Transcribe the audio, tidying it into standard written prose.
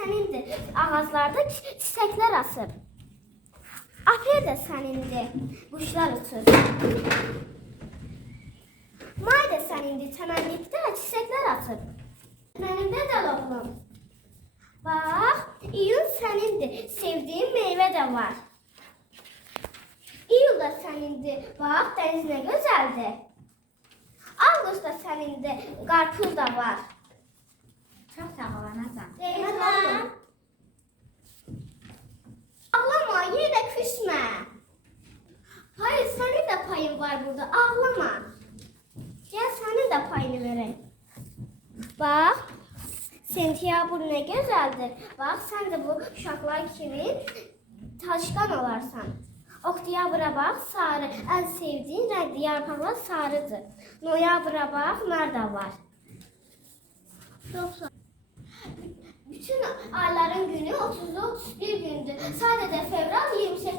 sənindir. Ağaclarda çiçəklər asır. Aprel də sənindir. Quşlar uçur. May da sənindir. Çəmənlikdə çiçəklər açır. Mənim də dəl oğlum. Bax, iyun sənindir. Sevdiyim meyvə də var. İyul da sənindir. Bax, dəniz nə gözəldir. Avqust da sənindir. Qarpız da var. Çox sağ ol anacan. Deyiləm. Ağlama, yenə də küsmə. Hayır, sənin də payın var burada. Ağlama. Gəl sənin də payını verək. Bax, sentyabr nə gözəldir. Bax, sən də bu uşaqlar kimi taşqan olarsan. Oktyabra bax, sarı. Ən sevdiyin rəngli yarpaqlar sarıdır. Noyabra bax, nar da var. Bütün ayların günü 30-31 gündür. Sadəcə fevral 28